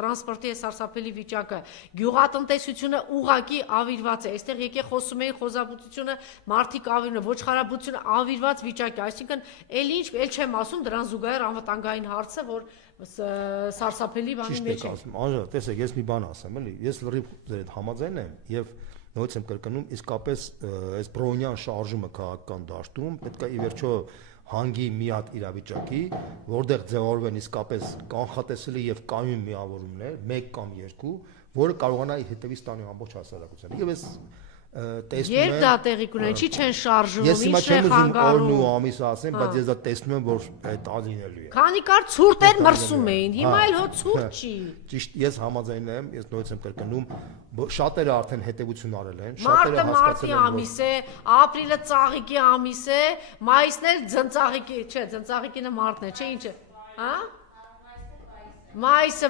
տրանսպորտի սարսափելի վիճակը, գյուղատնտեսությունը ուղղակի ավիրված է, այստեղ եկե խոսում էի խոզաբուծությունը, մարդիկ ավիրում է, ոչխարաբուծությունը ավիրված վիճակ է, այսինքն էլ չեմ ասում դրան զուգահեռ անվտանգային հարցը, որ սարսափելի բանի մեջ է։ Անժա, տեսեք, ես մի բան ասեմ, էլի, ես լրիվ ձեր հետ համաձայն եմ եւ նույնիսկ եմ կրկնում, իսկապես այս բրոնյան շարժումը քաղաքական դաշտում պետք է ի վերջո հանգի մի հատ իրավիճակի, որտեղ ձևավորվեն իսկապես կանխատեսելի եւ կայուն միավորումներ, 1 կամ 2, որը կարողանա իր հետևից տանի ամբողջ հասարակությանը։ Եվ ես տեսնում եմ, երբ դա տեղի կունենա, ինչի չեն շարժվում, ես հիմա ինչն է չեմ ուզում խանգարում։ օրն ու ամիսը ասեմ, բայց ես դա տեսնում եմ, որ դա լինելու է։ Քանի կար ցուրտեր մրսում էին, հիմա էլ հո ցուրտ չի։ Ճիշտ, ես համաձայն եմ, ես նույնիսկ եմ կրկնում, շատերը արդեն հետևություն արել են, Մարտը շատերը մարտի հասկացել են, ամիս է, ապրիլը ծաղիկի ամիս է, մայիսն էլ ձնծաղիկի, չէ, ձնծաղիկինը մարտն է, չէ, ինչ է, հա? Մայիսը